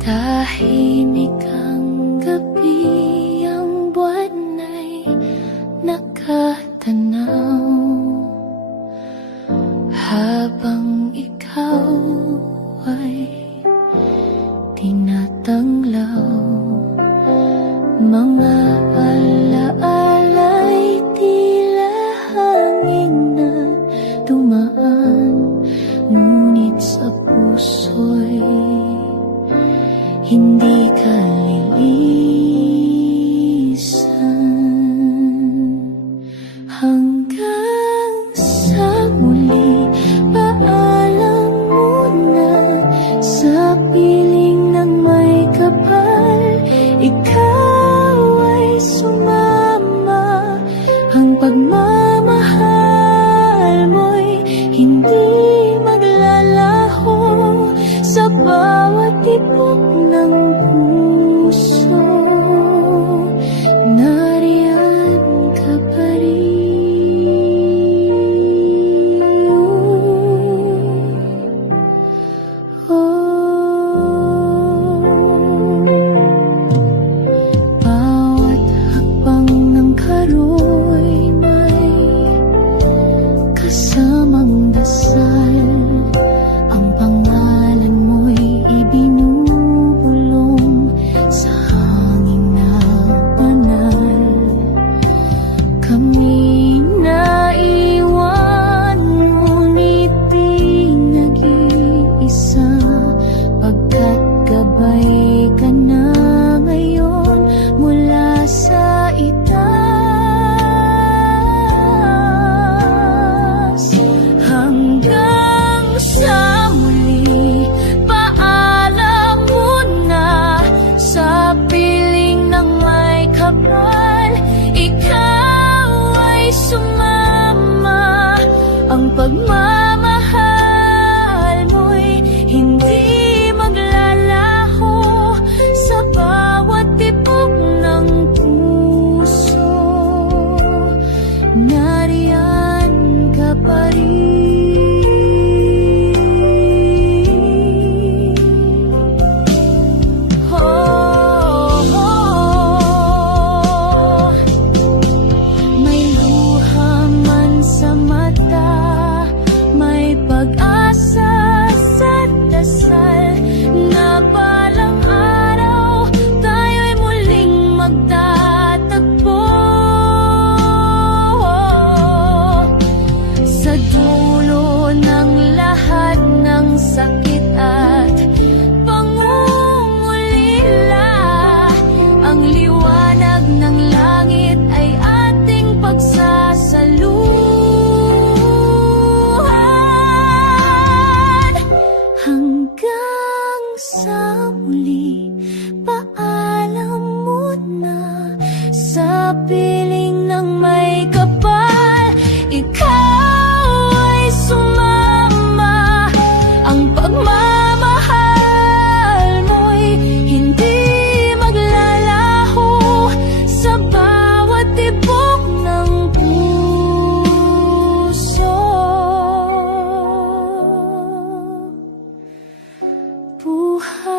Tahimik ang gabi, ang buwan ay nakatanaw habang ikaw ay tinatanglaw. Mga alaala'y tila hangin na dumaan, ngunit sa puso'y hindi ka lilisan. Hanggang sa muli, paalam muna sa piling ng may kapal. Ikaw ay sumama, ang pagmamahal mo'y hindi maglalaho sa bawat tibok ng puso. Nariyan ka pa rin. Bawat hakbang ng karo'y may kasamang dasal. Ang pangalan mo'y ibinubulong sa hangin na banal. Kami naiwan, ngunit di nag-iisa, pagkat gabay ka na ngayon mula sa itaas. Hanggang sa muli, paalam muna sa piling ng may kapal. Ikaw ay sumama, ang pagmamahal mo'y hindi maglalaho sa bawat tibok ng puso. Nariyan ka pa rin. May luha man sa mata, may pag-asa sa dasal, na balang araw tayo'y muling magtatagpo. Sa dulo ng lahat ng sakit at pangungulila, ang liwanag ng langit ay ating pagsasaluhan. Hanggang sa muli, paalam muna sa piling ng may kapal. Ikaw ay sumama, ang pagmamahal mo'y hindi maglalaho sa bawat tibok ng puso. Buhay